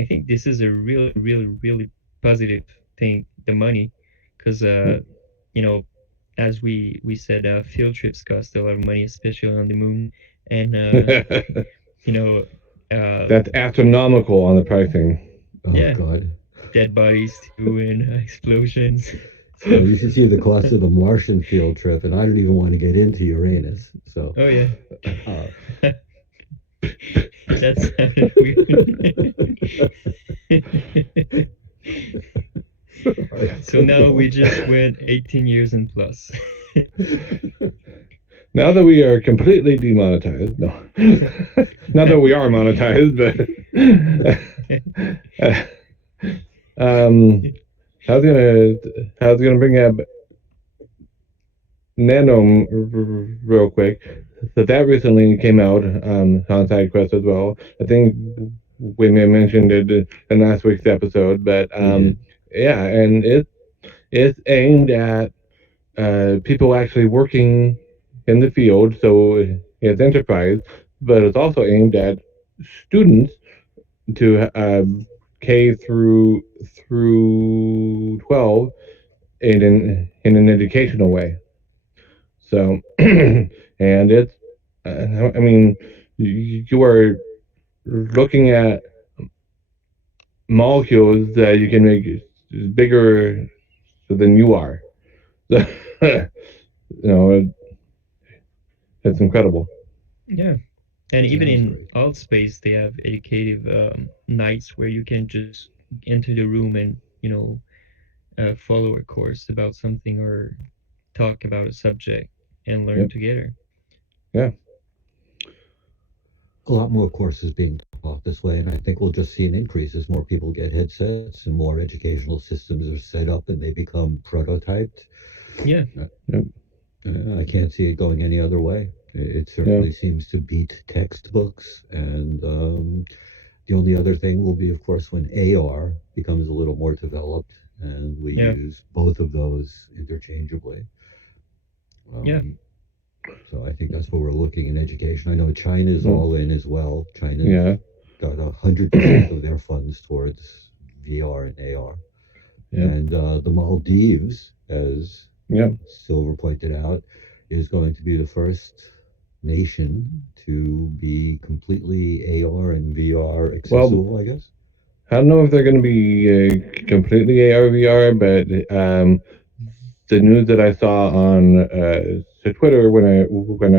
I think this is a really, really, really positive thing, the money, because you know, as we said, field trips cost a lot of money, especially on the moon, and you know, That's astronomical on the pricing. Oh, yeah, God. dead bodies too and explosions. Well, So, you should see the cost of a Martian field trip, and I don't even want to get into Uranus. So, oh yeah, uh, that sounded weird. So now we just went 18 years and plus. Now that we are completely demonetized, no, not that we are monetized, but I was gonna bring up Nano real quick. So that recently came out on SideQuest as well. I think we may have mentioned it in last week's episode, but did. yeah, and it's aimed at people actually working in the field, so it's enterprise, but it's also aimed at students to K through 12 in an educational way. So, and it's, I mean, you are looking at molecules that you can make bigger than you are. So, it's incredible. Yeah. And even Sounds in great. alt space, they have educative nights where you can just enter the room and, follow a course about something or talk about a subject and learn Yep. together. Yeah. A lot more courses being taught this way, and I think we'll just see an increase as more people get headsets and more educational systems are set up and they become prototyped. Yeah. Uh, Yep. I can't see it going any other way. It Yeah. certainly seems to beat textbooks. And the only other thing will be, of course, when AR becomes a little more developed and we Yeah. use both of those interchangeably. Yeah. Um, so I think that's where we're looking in education. I know China's Well, all in as well. China's yeah. got 100% of their funds towards VR and AR. Yep. And the Maldives, as Yep. Silver pointed out, is going to be the first nation to be completely AR and VR Well, accessible, I guess. I don't know if they're going to be completely AR VR, but the news that I saw on Twitter when I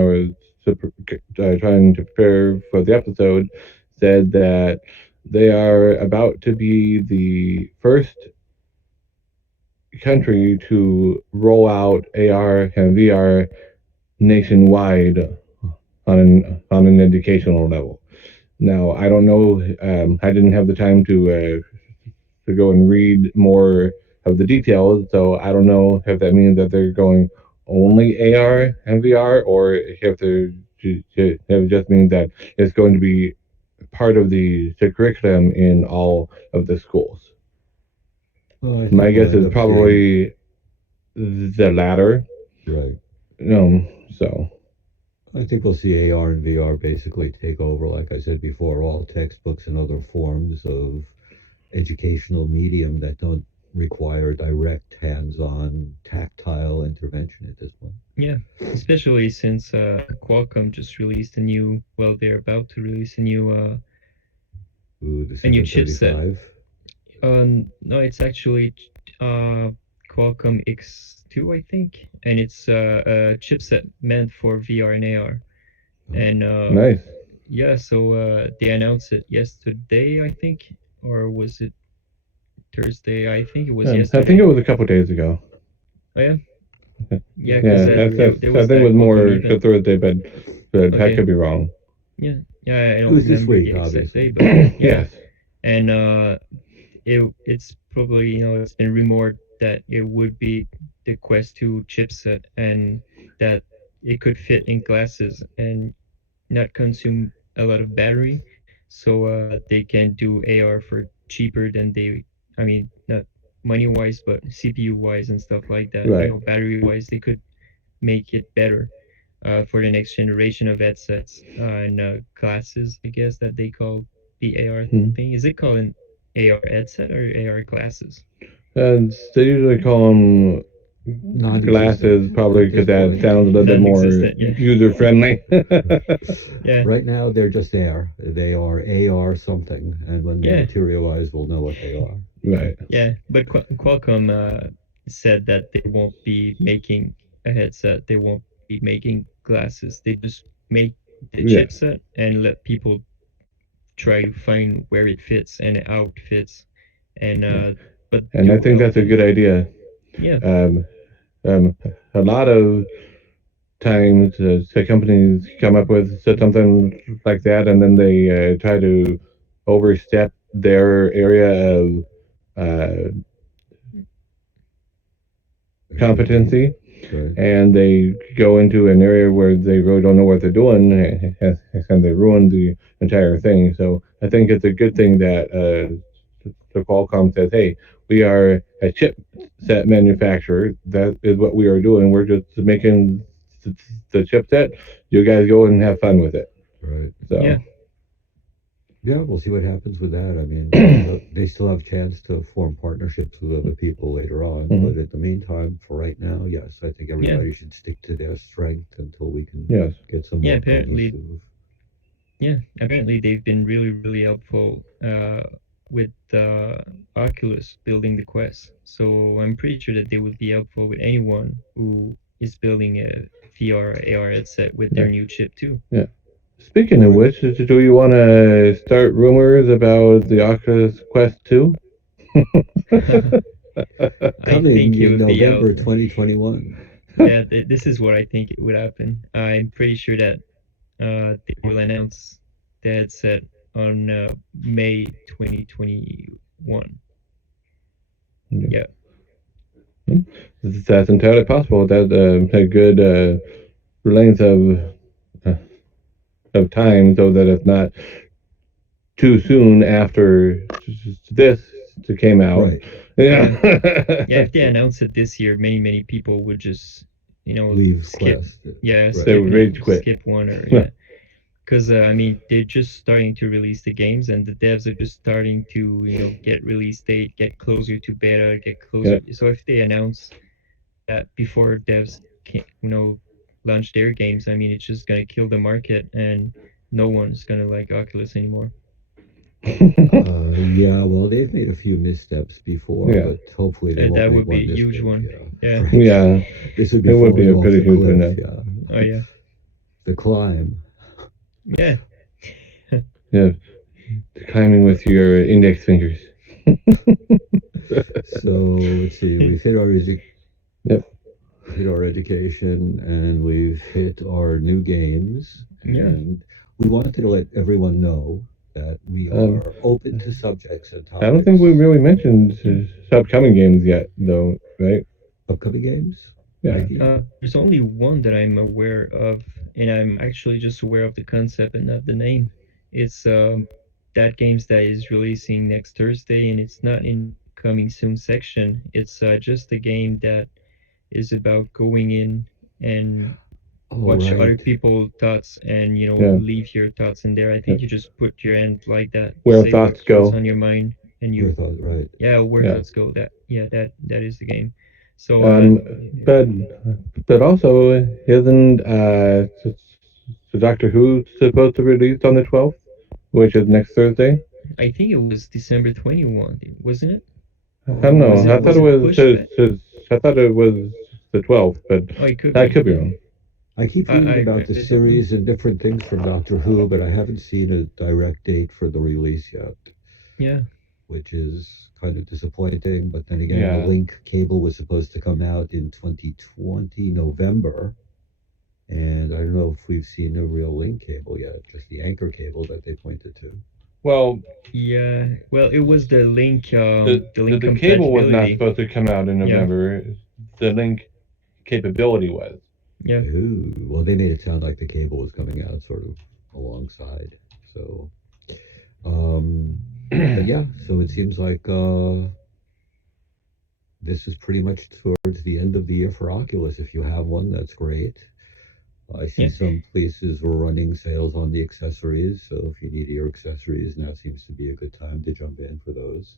was trying to prepare for the episode said that they are about to be the first country to roll out AR and VR nationwide on an educational level. Now, I don't know. I didn't have the time to go and read more of the details. So I don't know if that means that they're going only AR and VR, or if if it just means that it's going to be part of the curriculum in all of the schools. Well, I My think we'll guess end is up getting probably the latter. right. So I think we'll see AR and VR basically take over, like I said before, all textbooks and other forms of educational medium that don't require direct hands-on tactile intervention at this point. Yeah. Especially since Qualcomm just released they're about to release Ooh, the a new chipset. 735. No, it's actually uh, Qualcomm X2, I think, and it's a chipset meant for VR and AR. And nice. yeah, so they announced it yesterday, I think, or was it Thursday? I think it was I think it yesterday. was a couple days ago. Oh yeah, yeah, Yeah, because Yeah, it, that's there I was think it that was Qualcomm more event. Thursday, but I Okay, could be wrong. yeah, yeah, I it don't was this remember week, the exact day, obviously. but yeah, Yes. and it's probably it's been rumored that it would be the Quest 2 chipset and that it could fit in glasses and not consume a lot of battery, so they can do AR for cheaper than I mean, not money wise, but CPU wise and stuff like that. Right. Battery wise, they could make it better for the next generation of headsets and glasses, I guess that they call the AR Hmm. thing. Is it called an AR headset or AR glasses? They usually call them Non-existent glasses, probably at because this that point. sounds a little bit more Non-existent, yeah. user friendly. Yeah, Right now, they're just AR. They are AR something, and when they yeah, materialize, we'll know what they are. Right. yeah. But Qualcomm said that they won't be making a headset. They won't be making glasses. They just make the Yeah. chipset and let people try to find where it fits and how it fits, and Yeah. but And I do think that's a good idea. yeah, Um, a lot of times, say companies come up with something like that, and then they try to overstep their area of uh, competency, Right. and they go into an area where they really don't know what they're doing, and they ruin the entire thing. So I think it's a good thing that the Qualcomm says, "Hey, we are a chipset manufacturer. That is what we are doing. We're just making the, the chipset. You guys go and have fun with it." Right. yeah, So Yeah, we'll see what happens with that. I mean, they still have a chance to form partnerships with other people later on. mhm. But in the meantime, for right now, yes, I think yeah, everybody should stick to their strength until we can Yes. get some yeah. more Apparently, cohesive. yeah, apparently they've been really, really helpful with Oculus building the Quest. So I'm pretty sure that they would be helpful with anyone who is building a VR AR headset with their Yeah. new chip too. Yeah. Speaking of which, do you want to start rumors about the Oculus Quest 2? I Coming think it in would be out. November 2021. Yeah, this is what I think it would happen. I'm pretty sure that they will announce the headset on May 2021. Yeah. That's entirely possible. That a good length uh, of time, so that it's not too soon after this came out. Right. Yeah. Yeah, if they announce it this year, many people would just, Leave skip. Quest. Yeah, Right. They would rage quit. skip one or yeah. Because I mean, they're just starting to release the games, and the devs are just starting to, get release date, get closer to beta, get closer. So if they announce that before devs can, launch their games, I mean, it's just gonna kill the market, and no one's gonna like Oculus anymore. Yeah, well, they've made a few missteps before, Yeah. but hopefully they won't That make would be one a this huge big. one. Yeah. Yeah. Right. Yeah. This would be It would be falling a off pretty the huge one. cliff. Yeah. Oh yeah. The climb. Yeah. Yeah. Climbing with your index fingers. So let's see. We've hit our Yep. hit our education, and we've hit our new games. Yeah. And we wanted to let everyone know that we are open to subjects and topics. I don't think we really mentioned upcoming games yet, though, right? Upcoming games. Yeah. Mikey? There's only one that I'm aware of, and I'm actually just aware of the concept and not the name. It's that games that is releasing next Thursday, and it's not in coming soon section. It's just a game that is about going in and Oh, watch right. other people's thoughts and Yeah. leave your thoughts in there. I think you just put your hand like that, Where say thoughts what's go. on your mind, and Your you thought, right. where Yeah. thoughts go. That is the game. So But also, isn't the Doctor Who supposed to release on the 12th, which is next Thursday? I think it was December 21, wasn't it? I don't know. Was it- I was thought it it was. pushed I thought it was the 12th, but Oh, it could I be. could be wrong. I keep I- reading I- about the I- series and different things from Doctor Who, but I haven't seen a direct date for the release yet, Yeah. which is kind of disappointing. But then again, Yeah. the link cable was supposed to come out in 2020 November, and I don't know if we've seen a real link cable yet, just the anchor cable that they pointed to. Well, Yeah. Well, it was the link. the link cable was not compatibility. supposed to come out in Yeah. November. The link capability was. Yeah. Ooh, well, they made it sound like the cable was coming out sort of alongside. So, but yeah, so it seems like this is pretty much towards the end of the year for Oculus. If you have one, that's great. I see Yeah. some places were running sales on the accessories, so if you need ear accessories, now seems to be a good time to jump in for those.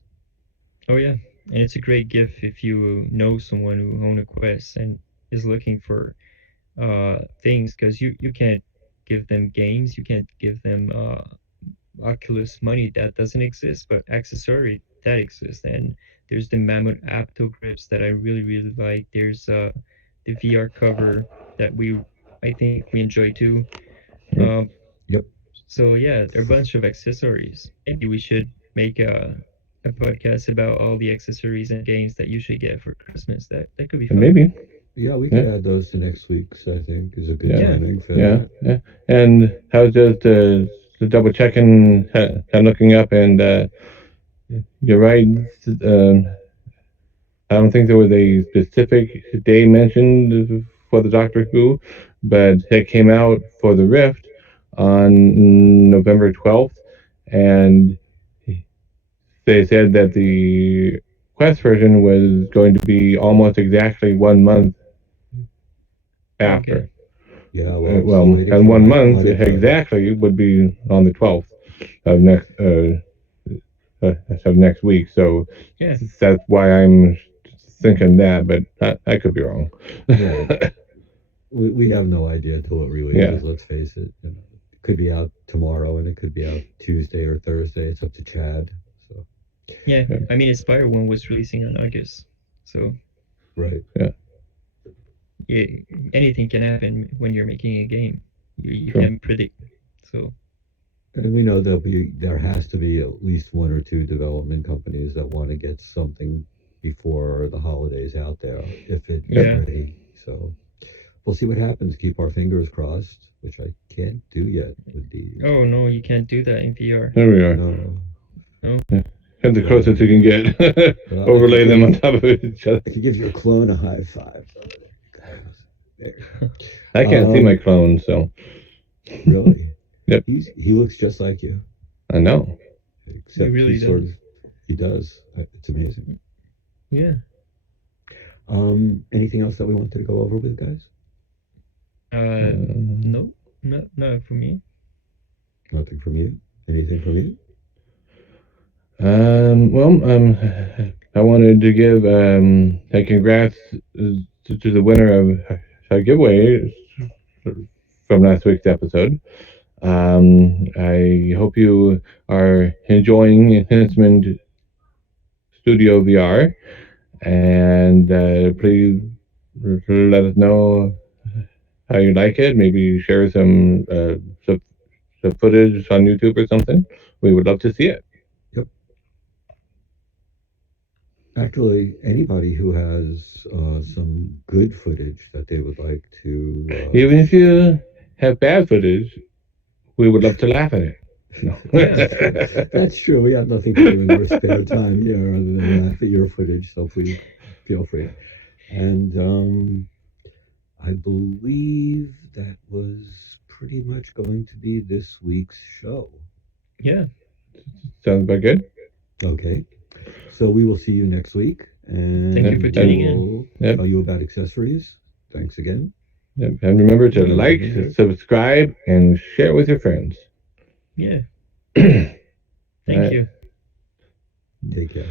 Oh yeah, and it's a great gift if you know someone who own a Quest and is looking for things, because you can't give them games, you can't give them Oculus money, that doesn't exist, but accessory that exists. And there's the Mammoth Apto grips that I really like. There's the VR cover that I think we enjoy too. Um, Yep. So yeah, there are a bunch of accessories. Maybe we should make a podcast about all the accessories and games that you should get for Christmas. That could be fun. Maybe. Yeah, we could Yeah. add those to next week's, I think, is a good Yeah. timing for Yeah. that. Yeah. And how's just the double checking and looking up, and you're right. Um, I don't think there was a specific day mentioned for the Doctor Who, but it came out for the Rift on November 12th, and they said that the Quest version was going to be almost exactly 1 month after. Okay. Yeah, Well, still waiting and for 1 my month audit. exactly would be on the 12th of next week. So Yeah. that's why I'm thinking that, but I could be wrong. Yeah. We have no idea until it releases, Yeah. let's face it. It could be out tomorrow and it could be out Tuesday or Thursday. It's up to Chad. So Yeah, Yeah. I mean, Inspire 1 was releasing in August, so Right. yeah, anything can happen when you're making a game. You True. can predict. So And we know there has to be at least one or two development companies that want to get something before the holidays out there if it's yeah. ready. So we'll see what happens. Keep our fingers crossed, which I can't do yet with these. Oh no, you can't do that in VR. There we are. No. No. Have the closest you can get. Well, Overlay them on top of each other. I could give your clone a high five. There. I can't see my clone, so Really? Yep. He looks just like you. I know. Except really he sort of he does. It's amazing. Yeah. Anything else that we wanted to go over with, guys? No, not for me. Nothing from you. Anything from you? Well, I wanted to give a congrats to the winner of our giveaway from last week's episode. I hope you are enjoying Enhancement Studio VR, and please let us know how you like it. Maybe share some footage on YouTube or something. We would love to see it. Actually, anybody who has some good footage that they would like to. Even if you have bad footage, we would love to laugh at it. No. That's true. We have nothing to do in our spare time, other than laugh at your footage. So please feel free. And I believe that was pretty much going to be this week's show. Yeah. Sounds about good. Okay. So we will see you next week. And Thank you for tuning in. we'll tell you about accessories. Thanks again. Yep. And remember to like, subscribe, and share with your friends. Yeah. Thank you. Take care.